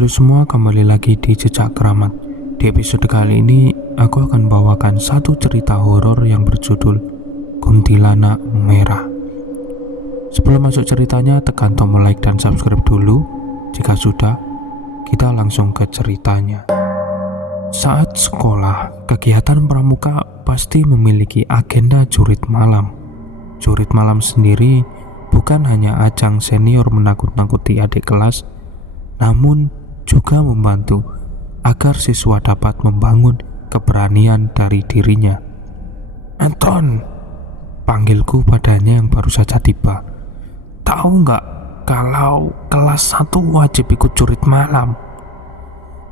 Halo semua, kembali lagi di Jejak Keramat. Di episode kali ini, aku akan bawakan satu cerita horor yang berjudul Kuntilanak Merah. Sebelum masuk ceritanya, tekan tombol like dan subscribe dulu. Jika sudah, kita langsung ke ceritanya. Saat sekolah, kegiatan pramuka pasti memiliki agenda jurit malam. Jurit malam sendiri bukan hanya ajang senior menakut-nakuti adik kelas, namun juga membantu agar siswa dapat membangun keberanian dari dirinya. "Anton," panggilku padanya yang baru saja tiba. "Tahu nggak kalau kelas 1 wajib ikut jurit malam?"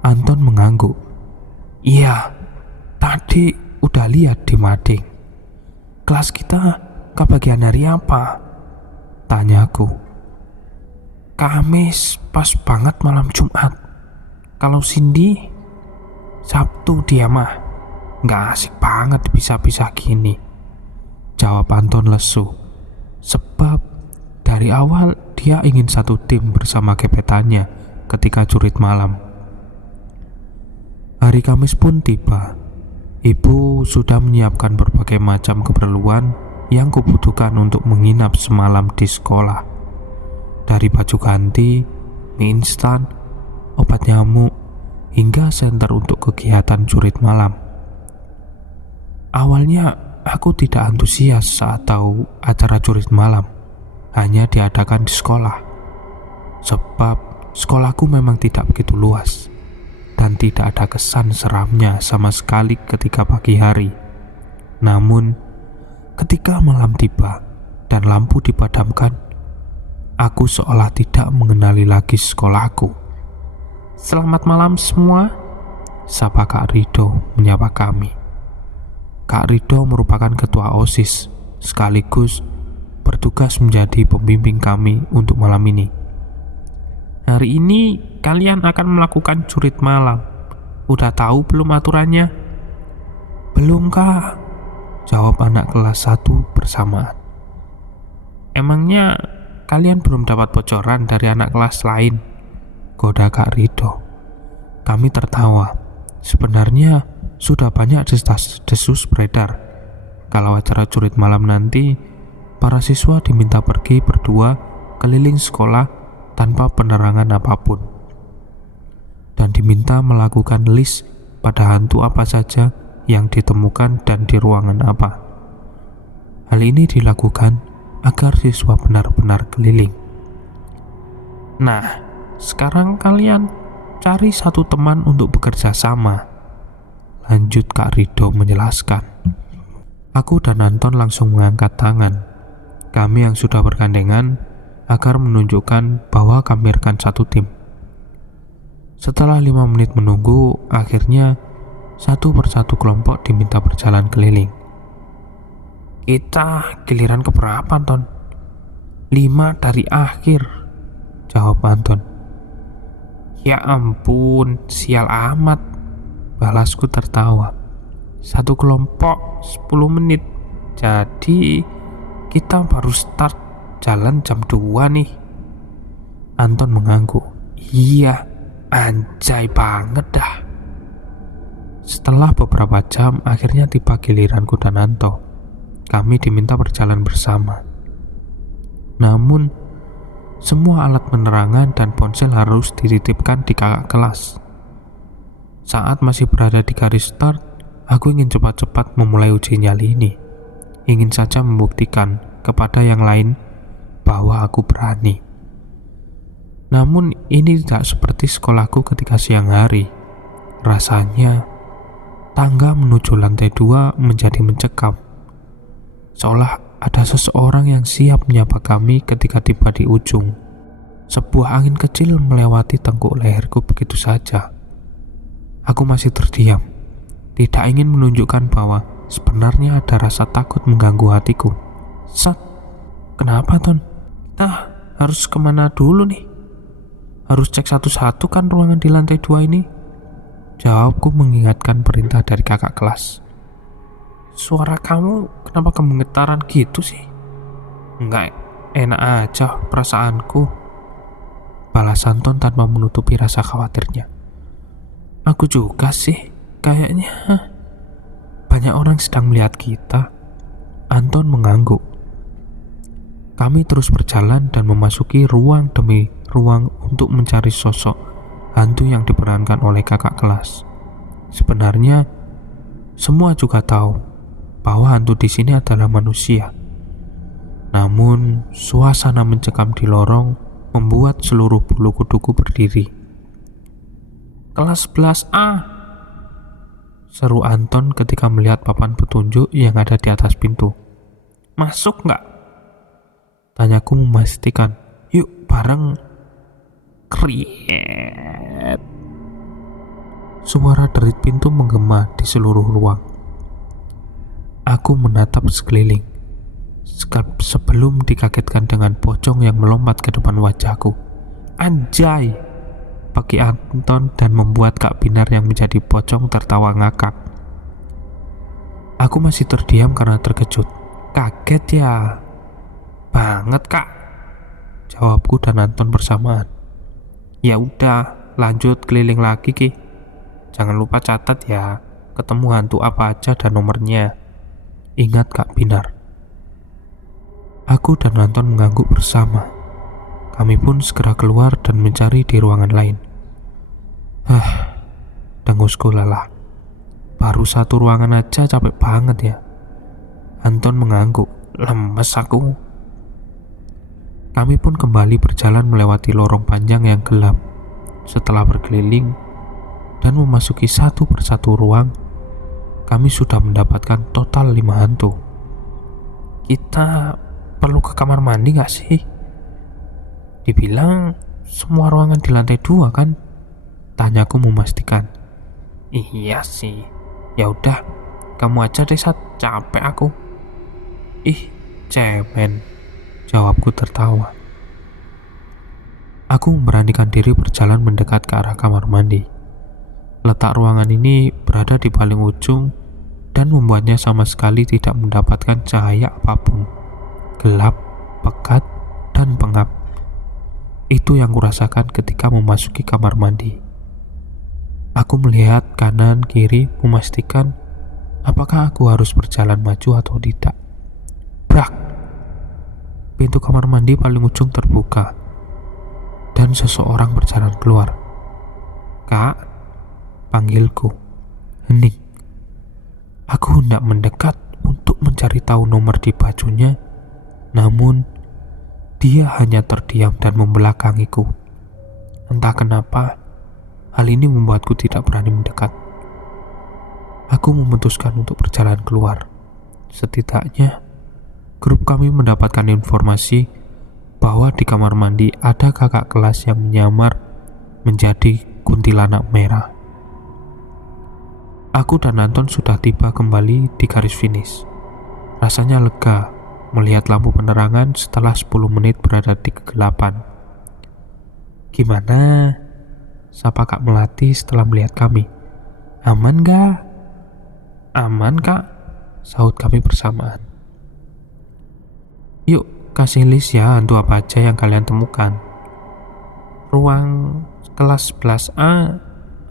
Anton mengangguk. "Iya, tadi udah lihat di mading." "Kelas kita kebagian hari apa?" tanyaku. "Kamis, pas banget malam Jumat. Kalau Cindy, Sabtu dia mah. Nggak asik banget bisa-bisa gini," jawab Anton lesu. Sebab dari awal dia ingin satu tim bersama gebetannya ketika jurit malam. Hari Kamis pun tiba. Ibu sudah menyiapkan berbagai macam keperluan yang kubutuhkan untuk menginap semalam di sekolah. Dari baju ganti, mie instan, obat nyamuk, hingga senter untuk kegiatan jurit malam. Awalnya aku tidak antusias saat tahu acara jurit malam hanya diadakan di sekolah. Sebab sekolahku memang tidak begitu luas dan tidak ada kesan seramnya sama sekali ketika pagi hari. Namun, ketika malam tiba dan lampu dipadamkan, aku seolah tidak mengenali lagi sekolahku. "Selamat malam semua," sapa Kak Rido menyapa kami. Kak Rido merupakan ketua OSIS sekaligus bertugas menjadi pembimbing kami untuk malam ini. "Hari ini kalian akan melakukan jurit malam. Udah tahu belum aturannya?" "Belum, Kak," jawab anak kelas 1 bersamaan. "Emangnya kalian belum dapat bocoran dari anak kelas lain?" goda Kak Rido. Kami tertawa. Sebenarnya sudah banyak desas-desus beredar kalau acara jurit malam nanti para siswa diminta pergi berdua keliling sekolah tanpa penerangan apapun, dan diminta melakukan list pada hantu apa saja yang ditemukan dan di ruangan apa. Hal ini dilakukan agar siswa benar-benar keliling. "Nah, sekarang kalian cari satu teman untuk bekerja sama," lanjut Kak Rido menjelaskan. Aku dan Anton langsung mengangkat tangan. Kami yang sudah bergandengan agar menunjukkan bahwa kami rekan satu tim. Setelah 5 menit menunggu, akhirnya satu persatu kelompok diminta berjalan keliling. "Kita giliran keberapa, Anton?" "5 dari akhir," jawab Anton. "Ya ampun, sial amat," balasku tertawa. "Satu kelompok 10 menit, jadi kita baru start jalan jam 2 nih." Anton mengangguk. "Iya, anjay banget dah." Setelah beberapa jam, akhirnya tiba giliranku dan Anto. Kami diminta berjalan bersama. Namun, semua alat penerangan dan ponsel harus dititipkan di kakak kelas. Saat masih berada di garis start, aku ingin cepat-cepat memulai uji nyali ini. Ingin saja membuktikan kepada yang lain bahwa aku berani. Namun ini tidak seperti sekolahku ketika siang hari. Rasanya tangga menuju lantai 2 menjadi mencekam, seolah ada seseorang yang siap menyapa kami ketika tiba di ujung. Sebuah angin kecil melewati tengkuk leherku begitu saja. Aku masih terdiam, tidak ingin menunjukkan bahwa sebenarnya ada rasa takut mengganggu hatiku. "Sat, kenapa, Ton? Kita harus kemana dulu nih? Harus cek satu-satu kan ruangan di lantai 2 ini?" jawabku mengingatkan perintah dari kakak kelas. "Suara kamu kenapa gemetaran gitu sih? Enggak enak aja perasaanku." balas Anton tanpa menutupi rasa khawatirnya. Aku juga sih, kayaknya banyak orang sedang melihat kita. Anton mengangguk. Kami terus berjalan dan memasuki ruang demi ruang untuk mencari sosok hantu yang diperankan oleh kakak kelas. Sebenarnya, semua juga tahu bahwa hantu di sini adalah manusia. Namun, suasana mencekam di lorong membuat seluruh bulu kuduku berdiri. Kelas 11A, seru Anton ketika melihat papan petunjuk yang ada di atas pintu. Masuk nggak? Tanyaku memastikan. Yuk bareng. Kriet. Suara derit pintu menggema di seluruh ruang. Aku menatap sekeliling sebelum dikagetkan dengan pocong yang melompat ke depan wajahku. Anjay, bagi Anton, dan membuat Kak Binar yang menjadi pocong tertawa ngakak. Aku masih terdiam karena terkejut. Kaget ya? Banget Kak, jawabku dan Anton bersamaan. Ya udah, lanjut keliling lagi Ki. Jangan lupa catat ya, ketemu hantu apa aja dan nomornya. Ingat Kak Binar. Aku dan Anton mengangguk bersama. Kami pun segera keluar dan mencari di ruangan lain. Dengusku lelah. Baru satu ruangan aja capek banget ya. Anton mengangguk. Lemes aku. Kami pun kembali berjalan melewati lorong panjang yang gelap. Setelah berkeliling dan memasuki satu persatu ruang, kami sudah mendapatkan total 5 hantu. Kita perlu ke kamar mandi gak sih? Dibilang semua ruangan di lantai 2 kan? Tanyaku memastikan. Iya sih. Ya udah, kamu aja deh Sat, capek aku. Ih, cemen, jawabku tertawa. Aku memberanikan diri berjalan mendekat ke arah kamar mandi. Letak ruangan ini berada di paling ujung dan membuatnya sama sekali tidak mendapatkan cahaya apapun. Gelap, pekat, dan pengap. Itu yang kurasakan ketika memasuki kamar mandi. Aku melihat kanan kiri memastikan apakah aku harus berjalan maju atau tidak. Brak! Pintu kamar mandi paling ujung terbuka dan seseorang berjalan keluar. Kak, panggilku. Hening. Aku hendak mendekat untuk mencari tahu nomor di bajunya, namun dia hanya terdiam dan membelakangiku. Entah kenapa, hal ini membuatku tidak berani mendekat. Aku memutuskan untuk berjalan keluar. Setidaknya, grup kami mendapatkan informasi bahwa di kamar mandi ada kakak kelas yang menyamar menjadi kuntilanak merah. Aku dan Anton sudah tiba kembali di garis finish. Rasanya lega melihat lampu penerangan setelah 10 menit berada di kegelapan. Gimana? Sapa Kak Melati setelah melihat kami. Aman gak? Aman Kak, sahut kami bersamaan. Yuk kasih list ya hantu apa aja yang kalian temukan. Ruang kelas 11A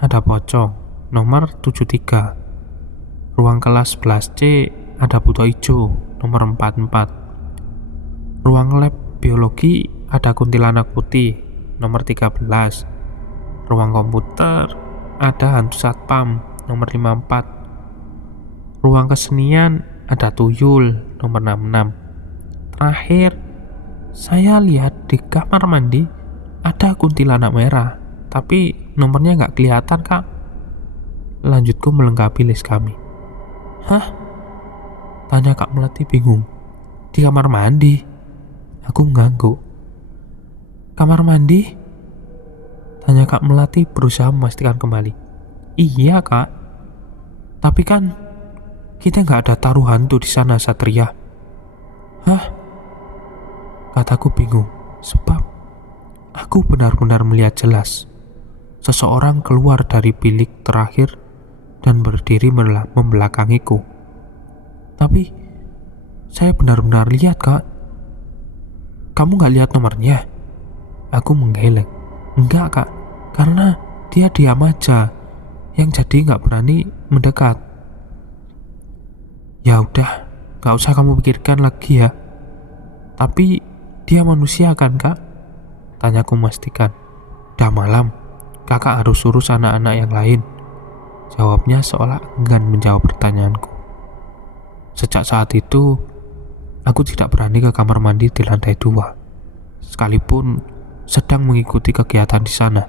ada pocong nomor 73. Ruang kelas 11C ada buto hijau nomor 44. Ruang lab biologi ada kuntilanak putih nomor 13. Ruang komputer ada hantu satpam nomor 54. Ruang kesenian ada tuyul nomor 66. Terakhir, saya lihat di kamar mandi ada kuntilanak merah, tapi nomornya nggak kelihatan Kak. Lanjutku melengkapi list kami. Hah? Tanya Kak Melati bingung. Di kamar mandi? Aku mengangguk. Kamar mandi? Tanya Kak Melati berusaha memastikan kembali. Iya Kak, tapi kan kita nggak ada taruh hantu di sana Satria. Hah? Kataku bingung, sebab aku benar-benar melihat jelas seseorang keluar dari bilik terakhir dan berdiri membelakangiku. Tapi saya benar-benar lihat Kak. Kamu gak lihat nomornya? Aku menggeleng. Enggak kak, karena dia diam aja, yang jadi nggak berani mendekat. Ya udah, nggak usah kamu pikirkan lagi ya. Tapi dia manusia kan kak? Tanyaku memastikan. Udah malam, kakak harus urus anak-anak yang lain. Jawabnya seolah enggan menjawab pertanyaanku. Sejak saat itu, aku tidak berani ke kamar mandi di lantai 2. Sekalipun sedang mengikuti kegiatan di sana,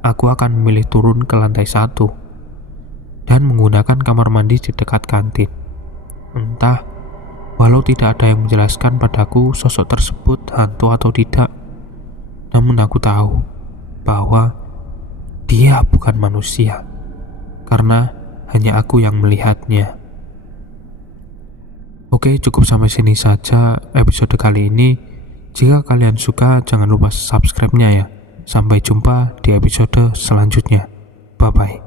aku akan memilih turun ke lantai 1 dan menggunakan kamar mandi di dekat kantin. Entah, walau tidak ada yang menjelaskan padaku sosok tersebut hantu atau tidak, namun aku tahu bahwa dia bukan manusia, karena hanya aku yang melihatnya. Oke, cukup sampai sini saja episode kali ini. Jika kalian suka, jangan lupa subscribe-nya ya. Sampai jumpa di episode selanjutnya. Bye-bye.